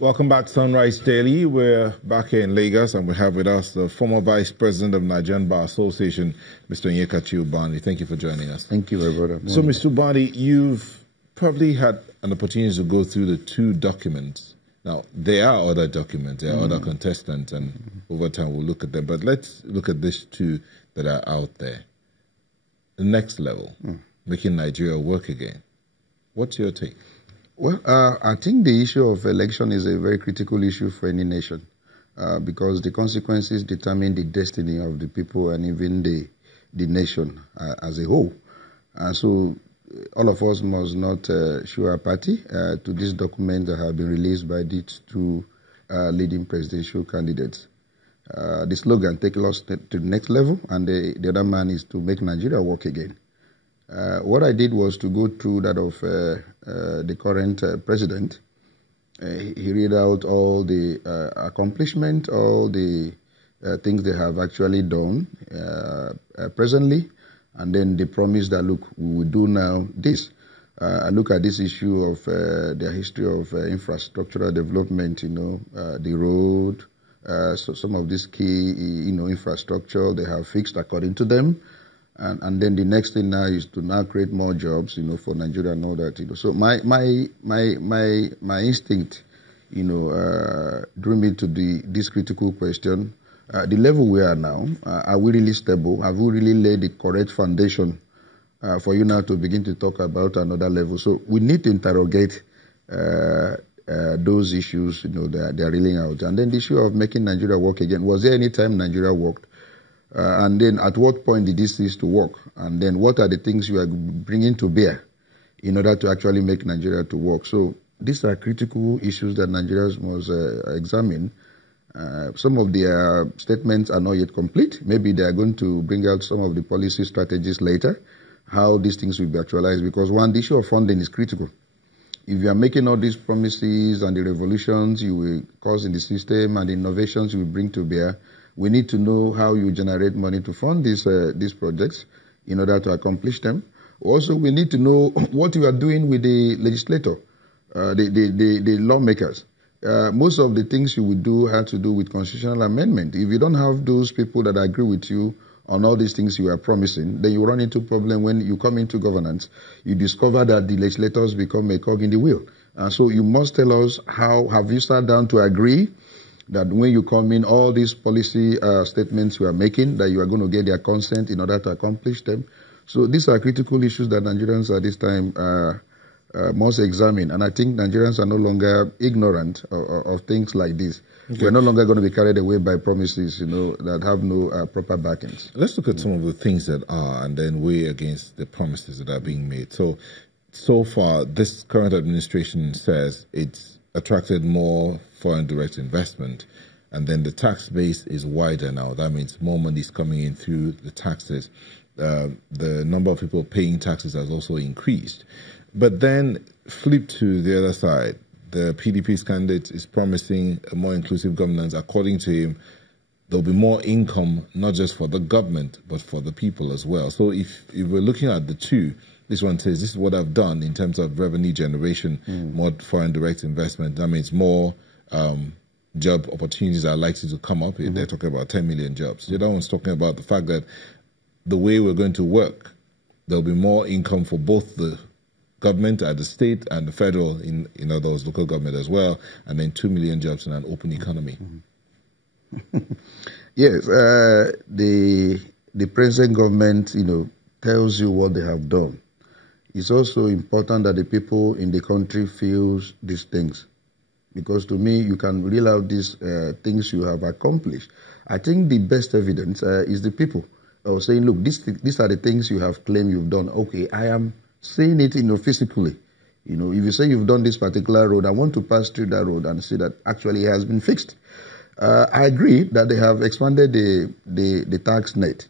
Welcome back to Sunrise Daily. We're back here in Lagos and we have with us the former Vice President of Nigerian Bar Association, Mr. Ubani. Thank you for joining us. Thank you, my brother. So, Mr. Ubani, you've probably had an opportunity to go through the two documents. Now, there are other documents, there are other contestants, and over time we'll look at them. But let's look at these two that are out there. The next level, making Nigeria work again. What's your take? Well, I think the issue of election is a very critical issue for any nation because the consequences determine the destiny of the people and even the nation as a whole. And so all of us must not show our party to this document that have been released by these two leading presidential candidates. The slogan, take us to the next level, and the other man is to make Nigeria work again. What I did was to go through that of the current president. He read out all the accomplishments, all the things they have actually done presently, and then they promised that, look, we will do now this. I look at this issue of their history of infrastructural development, the road, so some of this key, infrastructure they have fixed according to them. And then the next thing now is to now create more jobs, for Nigeria and all that, So my instinct, drew me to this critical question. The level we are now, are we really stable? Have we really laid the correct foundation for you now to begin to talk about another level? So we need to interrogate those issues, that they are reeling out. And then the issue of making Nigeria work again. Was there any time Nigeria worked? And then at what point did this cease to work? And then what are the things you are bringing to bear in order to actually make Nigeria to work? So these are critical issues that Nigerians must examine. Some of their statements are not yet complete. Maybe they are going to bring out some of the policy strategies later, how these things will be actualized, because one, the issue of funding is critical. If you are making all these promises and the revolutions you will cause in the system and the innovations you will bring to bear, we need to know how you generate money to fund these projects in order to accomplish them. Also, we need to know what you are doing with the legislator, the lawmakers. Most of the things you will do have to do with constitutional amendment. If you don't have those people that agree with you on all these things you are promising, then you run into a problem when you come into governance. You discover that the legislators become a cog in the wheel. So you must tell us how have you sat down to agree that when you come in, all these policy statements we are making, that you are going to get their consent in order to accomplish them. So these are critical issues that Nigerians at this time must examine. And I think Nigerians are no longer ignorant of things like this. Okay. We're no longer going to be carried away by promises, that have no proper backings. Let's look at some of the things that are and then weigh against the promises that are being made. So far, this current administration says it's attracted more foreign direct investment, and then the tax base is wider now. That means more money is coming in through the taxes. The number of people paying taxes has also increased. But then flip to the other side. The PDP's candidate is promising a more inclusive governance. According to him, there'll be more income, not just for the government, but for the people as well. So if we're looking at the two, this one says, this is what I've done in terms of revenue generation, more foreign direct investment. That means more job opportunities are likely to come up. They're talking about 10 million jobs. The other one's talking about the fact that the way we're going to work, there'll be more income for both the government at the state and the federal, in other words, local government as well, and then 2 million jobs in an open economy. Yes, the present government, tells you what they have done. It's also important that the people in the country feel these things, because to me, you can reel out these things you have accomplished. I think the best evidence is the people saying, look, these are the things you have claimed you've done. Okay, I am seeing it physically. If you say you've done this particular road, I want to pass through that road and see that actually it has been fixed. I agree that they have expanded the tax net.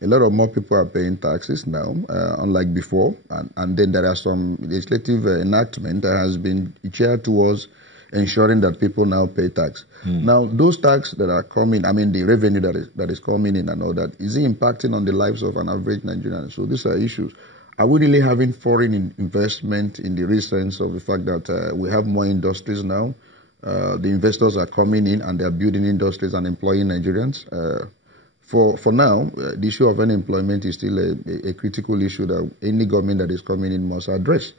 A lot of more people are paying taxes now, unlike before. And then there are some legislative enactment that has been chaired towards ensuring that people now pay tax. Now, those taxes that are coming, the revenue that is coming in and all that, is it impacting on the lives of an average Nigerian? So these are issues. Are we really having foreign investment in the real sense of the fact that we have more industries now? The investors are coming in and they're building industries and employing Nigerians. For now, the issue of unemployment is still a critical issue that any government that is coming in must address.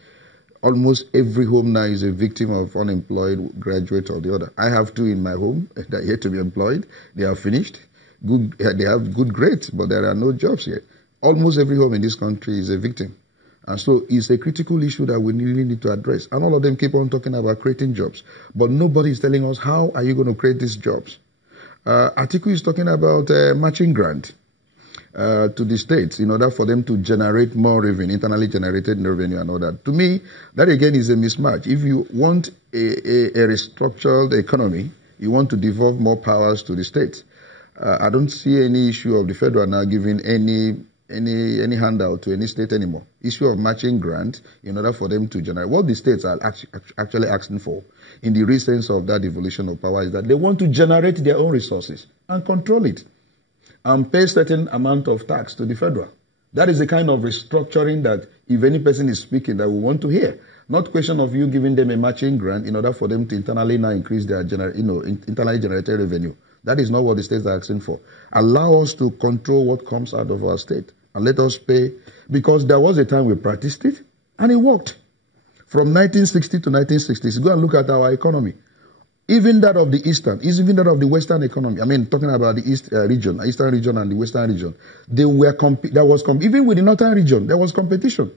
Almost every home now is a victim of unemployed graduate or the other. I have two in my home that are yet to be employed. They are finished. They have good grades, but there are no jobs yet. Almost every home in this country is a victim. And so it's a critical issue that we really need to address. And all of them keep on talking about creating jobs. But nobody is telling us, how are you going to create these jobs? Atiku is talking about matching grant to the states in order for them to generate more revenue, internally generated revenue and all that. To me, that again is a mismatch. If you want a restructured economy, you want to devolve more powers to the states. I don't see any issue of the federal now giving any handout to any state anymore. Issue of matching grant in order for them to generate. What the states are actually asking for in the recent of that devolution of power is that they want to generate their own resources and control it and pay certain amount of tax to the federal. That is the kind of restructuring that if any person is speaking that we want to hear. Not question of you giving them a matching grant in order for them to internally now increase their internally generated revenue. That is not what the states are asking for. Allow us to control what comes out of our state and let us pay, because there was a time we practiced it and it worked. From 1960 to 1960s, go and look at our economy. Even that of the Eastern, even that of the Western economy. I mean, talking about the Eastern region and the Western region. Even with the Northern region, there was competition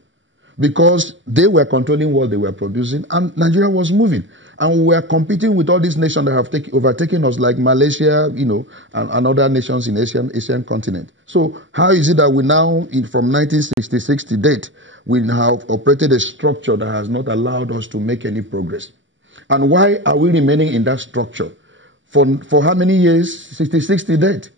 because they were controlling what they were producing and Nigeria was moving. And we were competing with all these nations that have overtaken us, like Malaysia, and other nations in Asian continent. So how is it that we now, from 1966 to date, we have operated a structure that has not allowed us to make any progress? And why are we remaining in that structure? For how many years? 66 to date.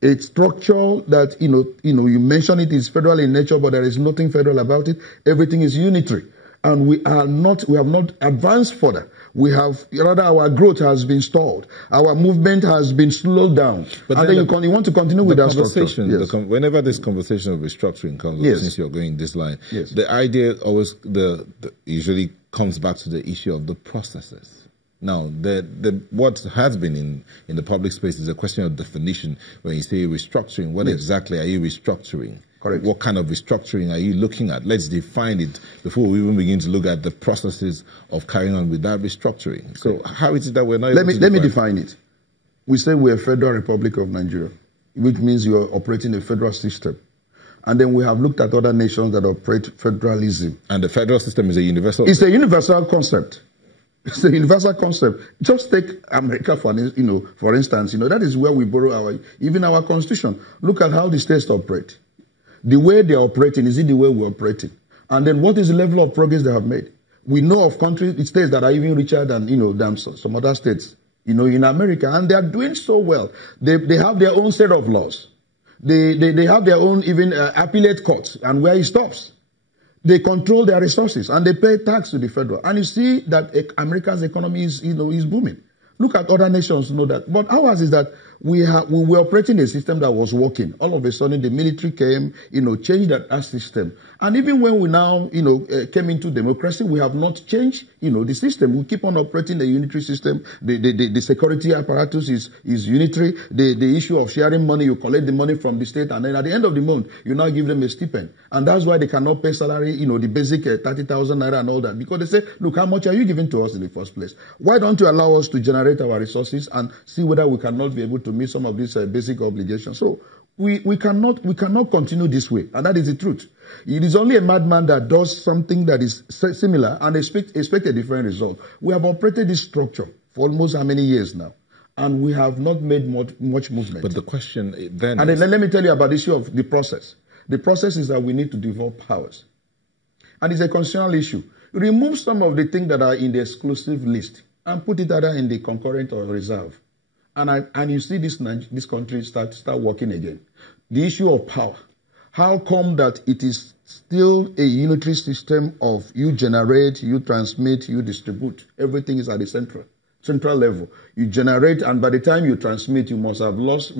A structure that, you mentioned it is federal in nature, but there is nothing federal about it. Everything is unitary. And we have not advanced further. Our growth has been stalled. Our movement has been slowed down. But and then you want to continue with that structure. Yes. Whenever this conversation of restructuring comes up, since you're going this line, the idea always usually comes back to the issue of the processes. Now, what has been in the public space is a question of definition. When you say restructuring, what exactly are you restructuring? Correct. What kind of restructuring are you looking at? Let's define it before we even begin to look at the processes of carrying on with that restructuring. So how is it that we're not Let me define it. We say we're a Federal Republic of Nigeria, which means you're operating a federal system. And then we have looked at other nations that operate federalism. And the federal system is a universal... It's a universal concept. It's a universal concept. Just take America for instance. That is where we borrow even our constitution. Look at how the states operate. The way they are operating, is it the way we're operating? And then what is the level of progress they have made? We know of states that are even richer than some other states, in America, and they are doing so well. They have their own set of laws. They have their own even appellate courts, and where it stops. They control their resources, and they pay tax to the federal. And you see that America's economy is booming. Look at other nations to know that. But ours is that we were operating a system that was working. All of a sudden, the military came, changed that system. And even when we now, came into democracy, we have not changed, the system. We keep on operating the unitary system. The security apparatus is unitary. The issue of sharing money, you collect the money from the state, and then at the end of the month, you now give them a stipend. And that's why they cannot pay salary, the basic 30,000 naira and all that. Because they say, look, how much are you giving to us in the first place? Why don't you allow us to generate our resources and see whether we cannot be able to meet some of these basic obligations? So we cannot continue this way, and that is the truth. It is only a madman that does something that is similar and expect a different result. We have operated this structure for almost how many years now, and we have not made much movement. But the question then and then let me tell you about the issue of the process. The process is that we need to devolve powers, and it's a constitutional issue. Remove some of the things that are in the exclusive list and put it either in the concurrent or reserve. And you see this country start working again. The issue of power. How come that it is still a unitary system of you generate, you transmit, you distribute? Everything is at the central level. You generate, and by the time you transmit, you must have lost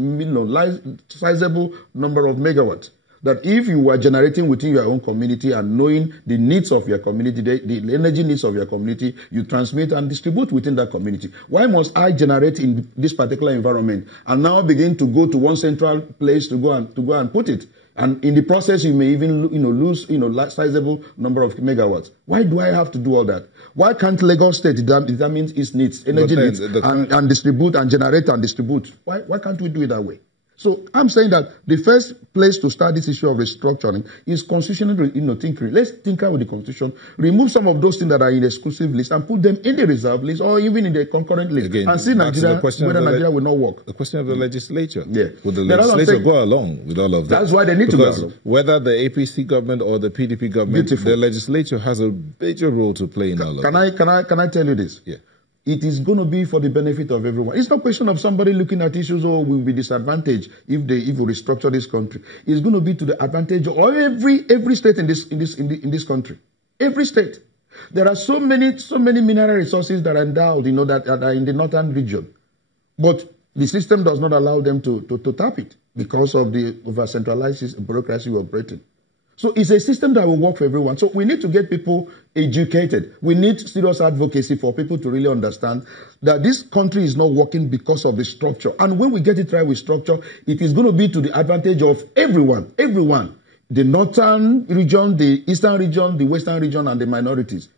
sizable number of megawatts. That if you are generating within your own community and knowing the needs of your community, the energy needs of your community, you transmit and distribute within that community. Why must I generate in this particular environment and now begin to go to one central place to go and put it? And in the process, you may even lose sizable number of megawatts. Why do I have to do all that? Why can't Lagos State determine its needs, energy needs, and distribute and generate and distribute? Why can't we do it that way? So I'm saying that the first place to start this issue of restructuring is constitutional thinking. Let's tinker with the constitution, remove some of those things that are in the exclusive list and put them in the reserve list or even in the concurrent list. Again, and see whether Nigeria will not work. The question of the legislature. Yeah. Will the legislature go along with all of that? That's why they need to go along. Whether the APC government or the PDP government, the legislature has a major role to play in all of that. Can I tell you this? Yeah. It is going to be for the benefit of everyone. It's not a question of somebody looking at issues or will be disadvantaged if we restructure this country. It's going to be to the advantage of every state in this country. Every state. There are so many mineral resources that are endowed, that are in the northern region, but the system does not allow them to tap it because of the over-centralized bureaucracy we're operating. So it's a system that will work for everyone. So we need to get people educated. We need serious advocacy for people to really understand that this country is not working because of the structure. And when we get it right with structure, it is going to be to the advantage of everyone. The northern region, the eastern region, the western region, and the minorities.